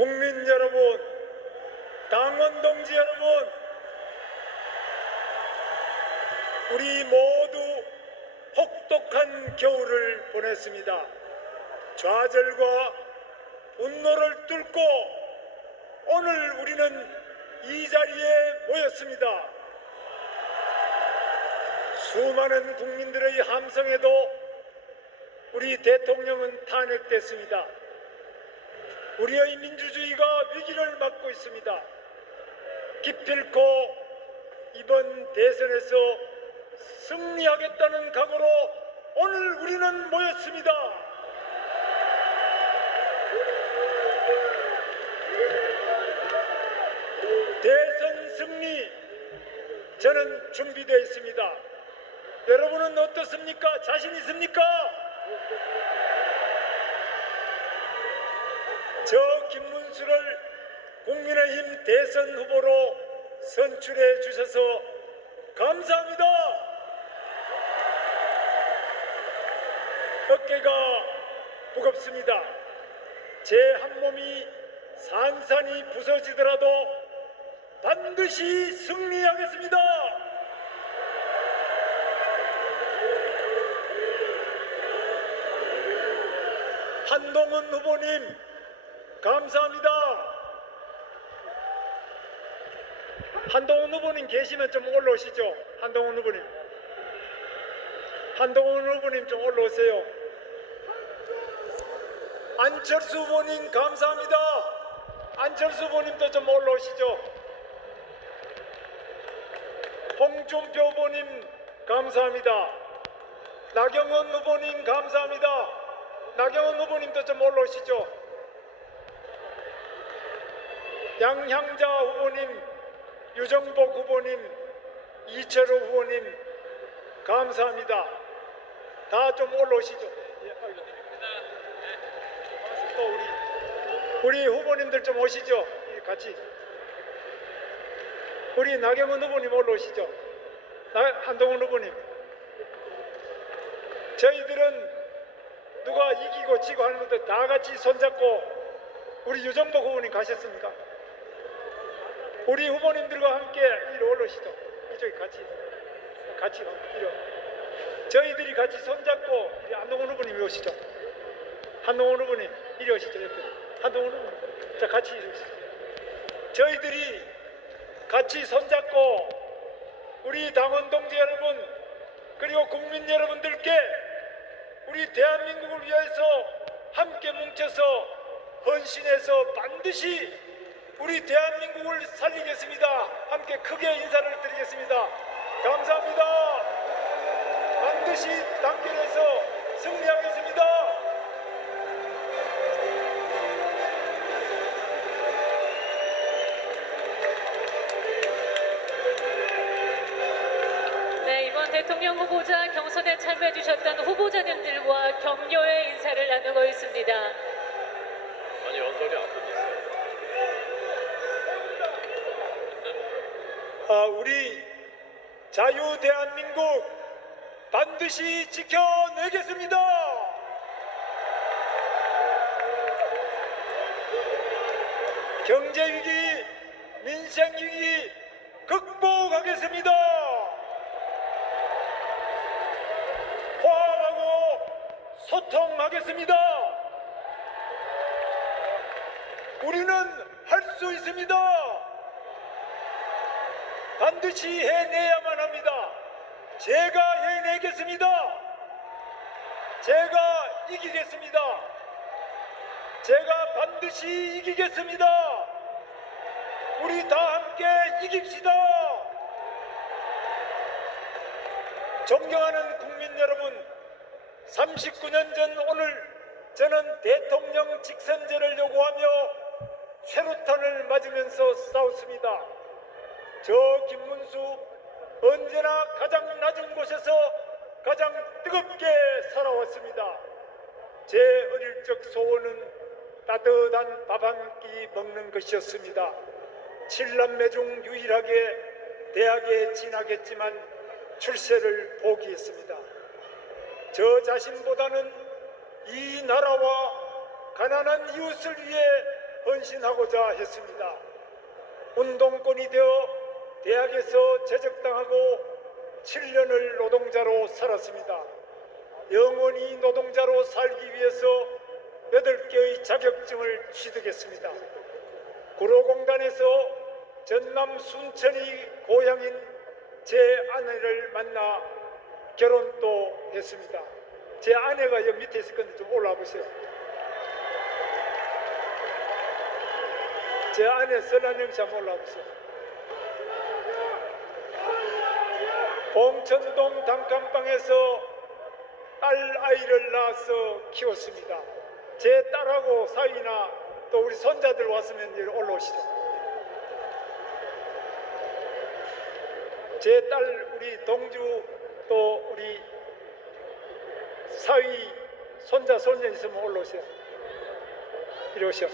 국민 여러분, 당원 동지 여러분, 우리 모두 혹독한 겨울을 보냈습니다. 좌절과 분노를 뚫고 오늘 우리는 이 자리에 모였습니다. 수많은 국민들의 함성에도 우리 대통령은 탄핵됐습니다. 우리의 민주주의가 위기를 맞고 있습니다. 기필코 이번 대선에서 승리하겠다는 각오로 오늘 우리는 모였습니다. 대선 승리 저는 준비되어 있습니다. 여러분은 어떻습니까? 자신 있습니까? 저 김문수를 국민의힘 대선 후보로 선출해 주셔서 감사합니다. 어깨가 무겁습니다. 제 한 몸이 산산이 부서지더라도 반드시 승리하겠습니다. 한동훈 후보님 감사합니다. 한동훈 후보님 계시면 좀 올라오시죠. 한동훈 후보님. 한동훈 후보님 좀 올라오세요. 안철수 후보님 감사합니다. 안철수 후보님도 좀 올라오시죠. 홍준표 후보님 감사합니다. 나경원 후보님 감사합니다. 나경원 후보님도 좀 올라오시죠. 양향자 후보님, 유정복 후보님, 이철호 후보님 감사합니다. 다 좀 올라오시죠. 예, 또 우리 예. 우리 후보님들 좀 오시죠. 예, 같이 우리 나경원 후보님 올라오시죠. 한동훈 후보님. 저희들은 누가 이기고 지고 하는 것들 다 같이 손잡고 우리 유정복 후보님 가셨습니까? 우리 후보님들과 함께 일올르시도 이쪽에 같이 같이 어, 이러. 저희들이 같이 손잡고 우리 한동훈 후보님 오시죠. 한동훈 후보님 이리 오시죠. 옆에. 한동훈 후보님. 자 같이 이리 오시죠. 저희들이 같이 손잡고 우리 당원 동지 여러분 그리고 국민 여러분들께 우리 대한민국을 위해서 함께 뭉쳐서 헌신해서 반드시 우리 대한민국을 살리겠습니다. 함께 크게 인사를 드리겠습니다. 감사합니다. 반드시 단결해서 승리하겠습니다. 네, 이번 대통령 후보자 경선에 참여해 주셨던 후보자님들과 격려의 인사를 나누고 있습니다. 아니 연설이 안 아, 우리 자유 대한민국 반드시 지켜내겠습니다. 경제 위기, 민생 위기 극복하겠습니다. 화합하고 소통하겠습니다. 우리는 할 수 있습니다. 반드시 해내야만 합니다. 제가 해내겠습니다. 제가 이기겠습니다. 제가 반드시 이기겠습니다. 우리 다 함께 이깁시다. 존경하는 국민 여러분, 39년 전 오늘 저는 대통령 직선제를 요구하며 새루탄을 맞으면서 싸웠습니다. 저 김문수 언제나 가장 낮은 곳에서 가장 뜨겁게 살아왔습니다. 제 어릴 적 소원은 따뜻한 밥 한 끼 먹는 것이었습니다. 7남매 중 유일하게 대학에 진학했지만 출세를 포기했습니다. 저 자신보다는 이 나라와 가난한 이웃을 위해 헌신하고자 했습니다. 운동권이 되어 대학에서 제적당하고 7년을 노동자로 살았습니다. 영원히 노동자로 살기 위해서 8개의 자격증을 취득했습니다. 구로공단에서 전남 순천이 고향인 제 아내를 만나 결혼도 했습니다. 제 아내가 여기 밑에 있을 건데 좀 올라와 보세요. 제 아내 선한영 씨 한번 올라와 보세요. 봉천동 단칸방에서 딸 아이를 낳아서 키웠습니다. 제 딸하고 사위나 또 우리 손자들 왔으면 여기 올라오시죠. 제 딸 우리 동주 또 우리 사위 손자 손녀 있으면 올라오세요. 이리 오시오.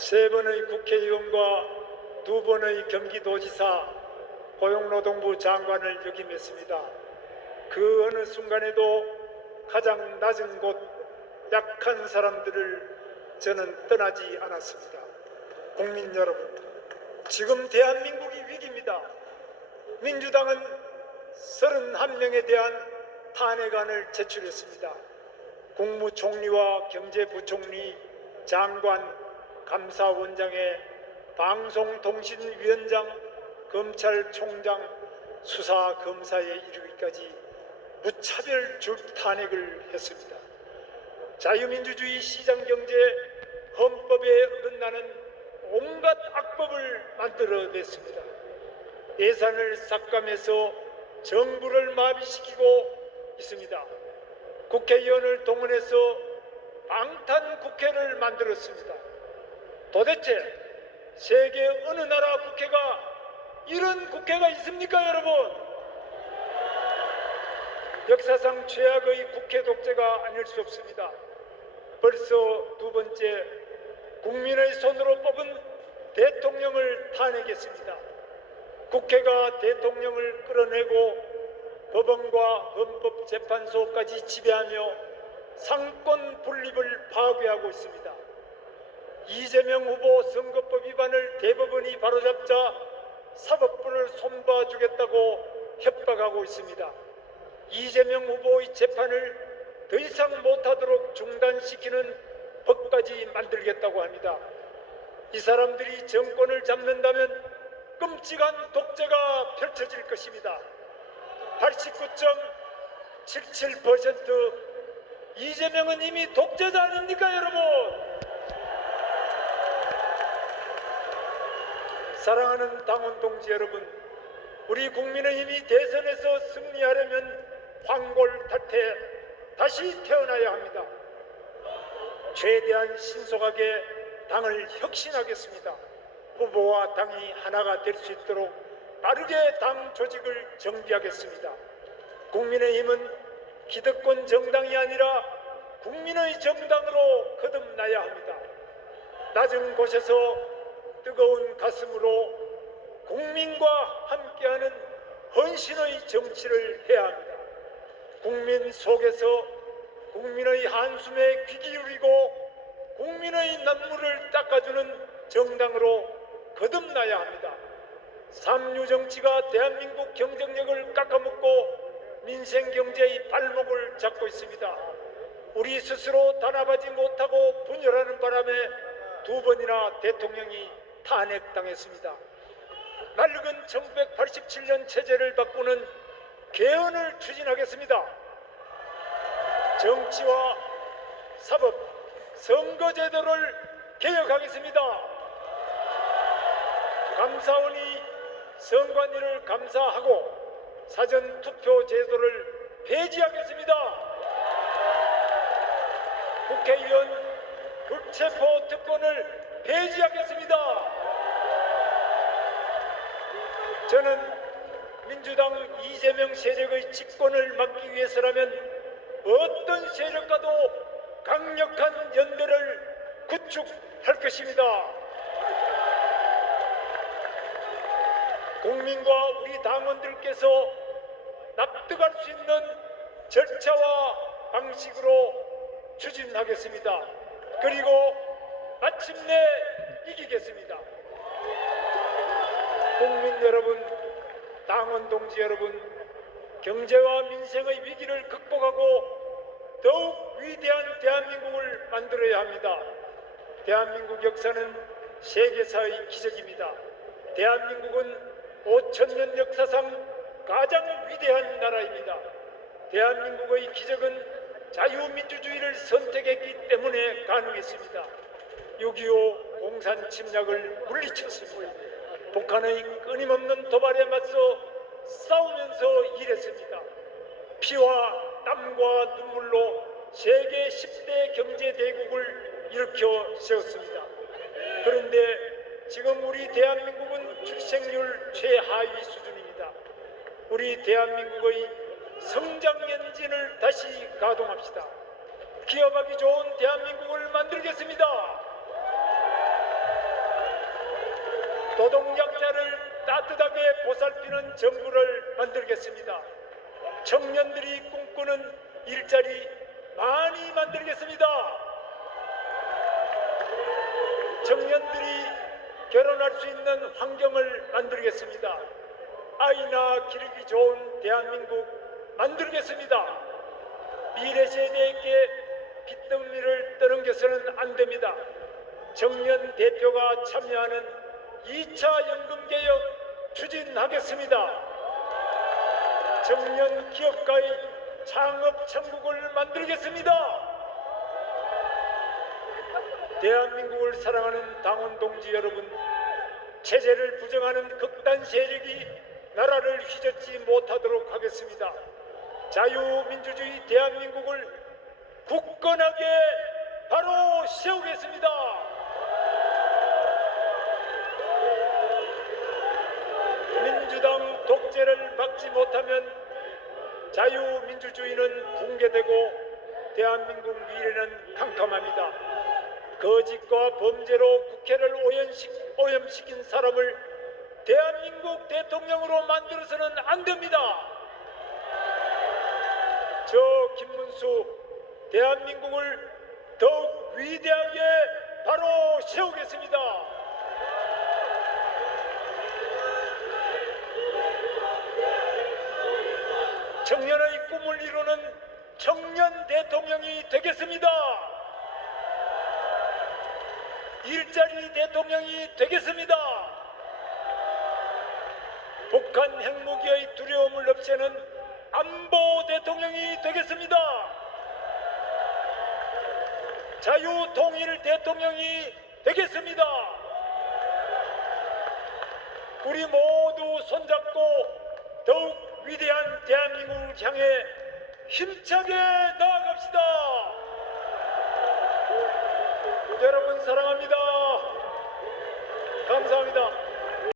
세 번의 국회의원과 두 번의 경기도지사 고용노동부 장관을 역임했습니다. 그 어느 순간에도 가장 낮은 곳 약한 사람들을 저는 떠나지 않았습니다. 국민 여러분, 지금 대한민국이 위기입니다. 민주당은 31명에 대한 탄핵안을 제출했습니다. 국무총리와 경제부총리, 장관, 감사원장의 방송통신위원장, 검찰총장, 수사검사에 이르기까지 무차별 탄핵을 했습니다. 자유민주주의 시장경제 헌법에 어긋나는 온갖 악법을 만들어냈습니다. 예산을 삭감해서 정부를 마비시키고 있습니다. 국회의원을 동원해서 방탄 국회를 만들었습니다. 도대체 세계 어느 나라 국회가 이런 국회가 있습니까, 여러분? 역사상 최악의 국회 독재가 아닐 수 없습니다. 벌써 두 번째 국민의 손으로 뽑은 대통령을 탄핵했습니다. 국회가 대통령을 끌어내고 법원과 헌법재판소까지 지배하며 상권 분립을 파괴하고 있습니다. 이재명 후보 선거법 위반을 대법원이 바로잡자 사법부를 손봐주겠다고 협박하고 있습니다. 이재명 후보의 재판을 더 이상 못하도록 중단시키는 법까지 만들겠다고 합니다. 이 사람들이 정권을 잡는다면 끔찍한 독재가 펼쳐질 것입니다. 89.77% 이재명은 이미 독재자 아닙니까 여러분? 사랑하는 당원 동지 여러분, 우리 국민의힘이 대선에서 승리하려면 황골 탈퇴 다시 태어나야 합니다. 최대한 신속하게 당을 혁신하겠습니다. 후보와 당이 하나가 될 수 있도록 빠르게 당 조직을 정비하겠습니다. 국민의힘은 기득권 정당이 아니라 국민의 정당으로 거듭나야 합니다. 낮은 곳에서 뜨거운 가슴으로 국민과 함께하는 헌신의 정치를 해야 합니다. 국민 속에서 국민의 한숨에 귀 기울이고 국민의 난물을 닦아주는 정당으로 거듭나야 합니다. 삼류 정치가 대한민국 경쟁력을 깎아먹고 민생 경제의 발목을 잡고 있습니다. 우리 스스로 단합하지 못하고 분열하는 바람에 두 번이나 대통령이 탄핵당했습니다. 낡은 1987년 체제를 바꾸는 개헌을 추진하겠습니다. 정치와 사법, 선거제도를 개혁하겠습니다. 감사원이 선관위를 감사하고 사전투표 제도를 폐지하겠습니다. 국회의원 불체포 특권을 폐지하겠습니다. 저는 민주당 이재명 세력의 집권을 막기 위해서라면 어떤 세력과도 강력한 연대를 구축할 것입니다. 국민과 우리 당원들께서 납득할 수 있는 절차와 방식으로 추진하겠습니다. 그리고 마침내 이기겠습니다. 국민 여러분, 당원 동지 여러분, 경제와 민생의 위기를 극복하고 더욱 위대한 대한민국을 만들어야 합니다. 대한민국 역사는 세계사의 기적입니다. 대한민국은 5천년 역사상 가장 위대한 나라입니다. 대한민국의 기적은 자유민주주의를 선택했기 때문에 가능했습니다. 6.25 공산 침략을 물리쳤을뿐입니다 북한의 끊임없는 도발에 맞서 싸우면서 일했습니다. 피와 땀과 눈물로 세계 10대 경제대국을 일으켜 세웠습니다. 그런데 지금 우리 대한민국은 출생률 최하위 수준입니다. 우리 대한민국의 성장 엔진을 다시 가동합시다. 기업하기 좋은 대한민국을 만들겠습니다. 노동약자를 따뜻하게 보살피는 정부를 만들겠습니다. 청년들이 꿈꾸는 일자리 많이 만들겠습니다. 청년들이 결혼할 수 있는 환경을 만들겠습니다. 아이나 기르기 좋은 대한민국 만들겠습니다. 미래 세대에게 빚덩이를 떠넘겨서는 안 됩니다. 청년 대표가 참여하는 2차 연금개혁 추진하겠습니다. 청년 기업가의 창업 천국을 만들겠습니다. 대한민국을 사랑하는 당원 동지 여러분, 체제를 부정하는 극단 세력이 나라를 휘젓지 못하도록 하겠습니다. 자유민주주의 대한민국을 굳건하게 바로 세우겠습니다. 독재를 막지 못하면 자유민주주의는 붕괴되고 대한민국 미래는 캄캄합니다. 거짓과 범죄로 국회를 오염식, 오염시킨 사람을 대한민국 대통령으로 만들어서는 안 됩니다. 저 김문수 대한민국을 더욱 위대하게 바로 세우겠습니다. 대한의 꿈을 이루는 청년 대통령이 되겠습니다. 일자리 대통령이 되겠습니다. 북한 핵무기의 두려움을 없애는 안보 대통령이 되겠습니다. 자유통일 대통령이 되겠습니다. 우리 모두 손잡고 더욱 위대한 대한민국을 향해 힘차게 나아갑시다. 여러분 사랑합니다. 감사합니다.